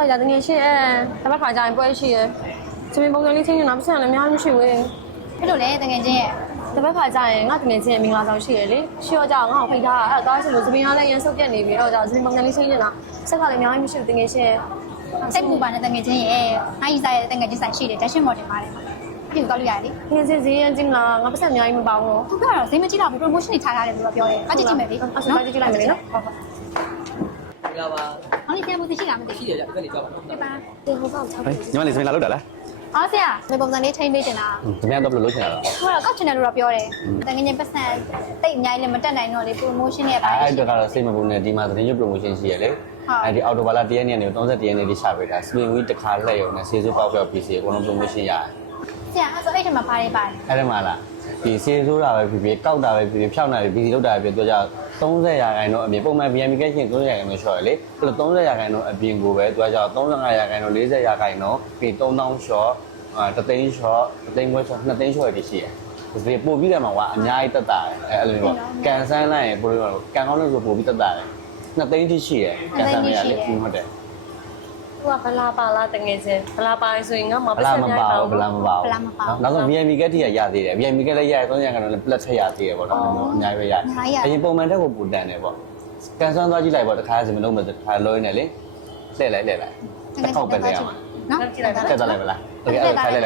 လိုက်ကြတကယ်ရှိရဲ့တပတ်ခါကြရင်ပွဲရှိရဲ့စပင်းပုံစံလေးချင်းနေတာပတ်စံလည်းအများကြီးမရှိဘူး အဲ့လိုလေတကယ်ချင်းရဲ့ တပတ်ခါကြရင်ငါတကယ်ချင်းမင်္ဂလာဆောင်ရှိရလေရှိတော့ကြငါ့ကိုဖိတ်ထားအဲ့ဒါဆိုလို့စပင်းအားလည်းရန်ဆုပ်ပြက်နေပြီတော့ကြစပင်းပုံစံလေးချင်းနေတာဆက်ကလည်းအများကြီးမရှိဘူးတကယ်ရှိရဲ့ စိတ်ပူပါနဲ့တကယ်ချင်းရဲ့ငါ့ဤစားရဲ့တကယ်ချင်းဆိုင်ရှိတယ် dash model ပါတယ်ပြင်တော့လို့ရတယ်လေ ငင်းစင်းဈေးရင်ကြည့်မလားငါပတ်စံအများကြီးမပါဘူး သူကတော့ဈေးမကြည့်တော့ဘူး promotion တွေထားထားတယ်လို့ပြောတယ်အကြည့်ကြည့်မယ်လေ အဲ့ဒါကြည့်လိုက်မယ်နော်ဟုတ်ဟုတ် လာပါ ဟောလေးဆရာမသိရှိလားမသိ ရှိတယ်ဗျဒီဘက်လေးကြောက်ပါတော့ ပြပါ ဒီဟိုကောင်ချောက် ညီမလေးစပင်လာလောက်တာလား အော်ဆရာဒီပုံစံလေးချိန်ပေးချင်တာ ဒီနေ့တော့ဘယ်လိုလုပ်ချင်တာလဲ ဟိုတော့ကောက်ချင်တယ်လို့တော့ပြောတယ်တကယ်ချင်းပတ်စံတိတ်အများကြီးလည်းမတက်နိုင်တော့လေ promotion ရဲ့ပါ အဲ့ဒါကတော့စိတ်မပူနဲ့ဒီမှာသတင်းရွက် promotion ရှိရလေအဲ့ဒီအော်တိုဘာလာ1ရက်နေ့နဲ့31ရက်နေ့လေးရှာပေးတာစပင်ဝီတစ်ခါလက်ရုံနဲ့ဆေးစုပေါက်ပြောက် PC အကုန်လုံး promotion ရတယ် ဆရာအဲ့ဆိုအဲ့ထက်မှာပါတယ်ပါတယ် အဲ့ဒါမှလားဒီဆေးဆိုတာပဲဖြစ်ဖြစ်ကောက်တာပဲဖြစ်ဖြစ်ဖြောက်တာပဲ PC လောက်တာပဲပြောကြ30ရာခိုင်နှုန်းအပြင်ပုံမှန် BMK ရှင်30ရာခိုင်နှုန်းရှော့ရလေအဲ့လို30ရာခိုင်နှုန်းအပြင်ကိုပဲသူကကြောက်35ရာခိုင်နှုန်း40ရာခိုင်နှုန်းပြီး3000ရှော့တသိန်းရှော့တသိန်းခွဲရှော့2သိန်းရှော့ရည်ရှိတယ်ဒီပို့ပြီးတယ်မှာကွာအများကြီးတက်တာတယ်အဲ့လိုမျိုးကန်ဆန်းလိုက်ရင်ပို့ပြီးတော့ကန်ကောင်းလို့ဆိုပို့ပြီးတက်တာတယ်2သိန်းတိရှိတယ်ကန်ဆန်းမရလေဟုတ်တယ် သူကဘလာပါလားတကယ်ချင်းဘလာပါဆိုရင်ငါမ ဘ ပတ်စံ လာ အ မ များ ပါ ကြီးပါ ဘူးဘလာမပါဘူးနောက်ဆုံး VMB ကတည်းကရသေးတယ် VMB ကလည်းရရ300ကတော့လည်း plus ထက်ရသေးတယ်ပေါ့နော်အများကြီးပဲရအရင်ပုံမှန်တက်ကိုပူတန်တယ်ပေါ့ကန်ဆန်းသွားကြည့်လိုက်ပေါ့တစ်ခါစမလုံးမတစ်ခါလောရင်းနေလေလှည့်လိုက်တစ်ခေါက်ပဲလဲရမှာ နော် ကြည့်လိုက်ပါ တက်သွားလိုက်ပါလားโอเคအဲ့ဒါထားလိုက်